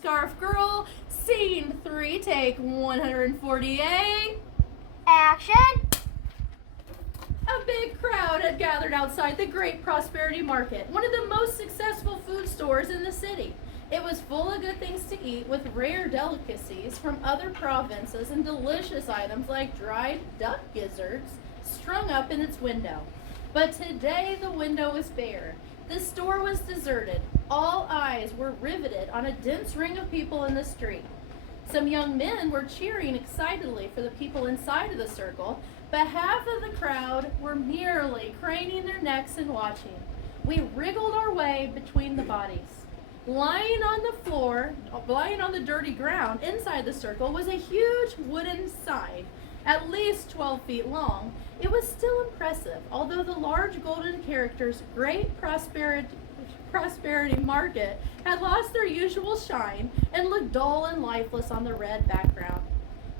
Scarf Girl. Scene 3, take 148. Action! A big crowd had gathered outside the Great Prosperity Market, one of the most successful food stores in the city. It was full of good things to eat, with rare delicacies from other provinces and delicious items like dried duck gizzards strung up in its window. But today the window was bare. The store was deserted. All eyes were riveted on a dense ring of people in the street. Some young men were cheering excitedly for the people inside of the circle, but half of the crowd were merely craning their necks and watching. We wriggled our way between the bodies. Lying on the floor, lying on the dirty ground inside the circle, was a huge wooden sign, at least 12 feet long. It was still impressive, although the large golden characters, Great Prosperity Market, had lost their usual shine and looked dull and lifeless on the red background.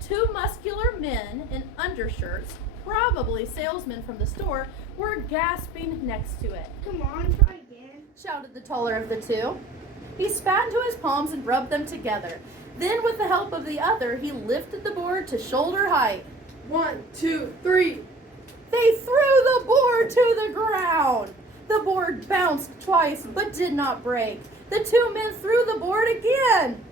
Two muscular men in undershirts, probably salesmen from the store, were gasping next to it. Come on, try again. Shouted the taller of the two. He spat into his palms and rubbed them together. Then, with the help of the other, he lifted the board to shoulder height. 1, 2, 3. They threw the board to the ground. The board bounced twice, but did not break. The two men threw the board again.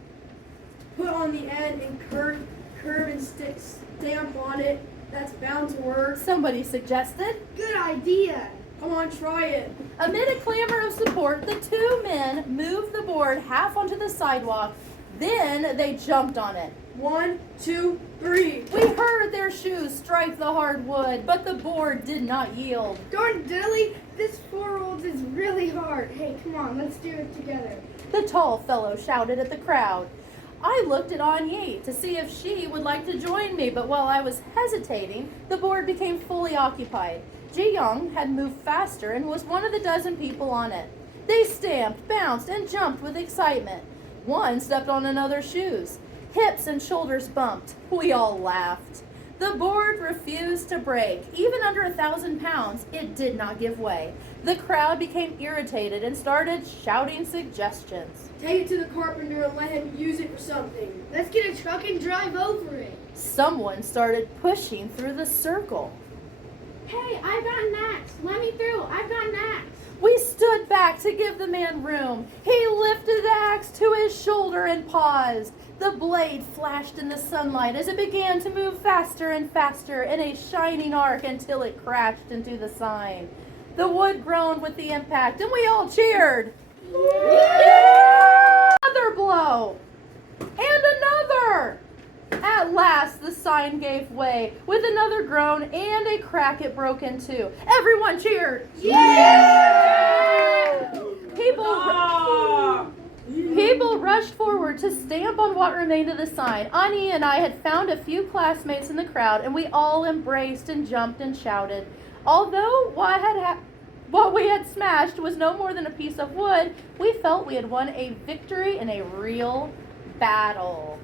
Put on the end and curve and stamp on it. That's bound to work. Somebody suggested. Good idea. Come on, try it. Amid a clamor of support, the two men moved the board half onto the sidewalk. Then they jumped on it. 1, 2, 3. We heard their shoes strike the hard wood, but the board did not yield. Darn diddly, this 4-year-old is really hard. Hey, come on, let's do it together. The tall fellow shouted at the crowd. I looked at Anye to see if she would like to join me, but while I was hesitating, the board became fully occupied. Ji Young had moved faster and was one of the dozen people on it. They stamped, bounced, and jumped with excitement. One stepped on another's shoes. Hips and shoulders bumped. We all laughed. The board refused to break. Even under 1,000 pounds, it did not give way. The crowd became irritated and started shouting suggestions. Take it to the carpenter and let him use it for something. Let's get a truck and drive over it. Someone started pushing through the circle. Hey, I've got an axe. Let me through. I've got an axe. We stood back to give the man room. He lifted the axe to his shoulder and paused. The blade flashed in the sunlight as it began to move faster and faster in a shining arc until it crashed into the sign. The wood groaned with the impact, and we all cheered. Yeah! Another blow. And another. At last, the sign gave way. With another groan and a crack, it broke in two. Everyone cheered. Yeah! People rushed forward to stamp on what remained of the sign. Ani and I had found a few classmates in the crowd, and we all embraced and jumped and shouted. Although what we had smashed was no more than a piece of wood, we felt we had won a victory in a real battle.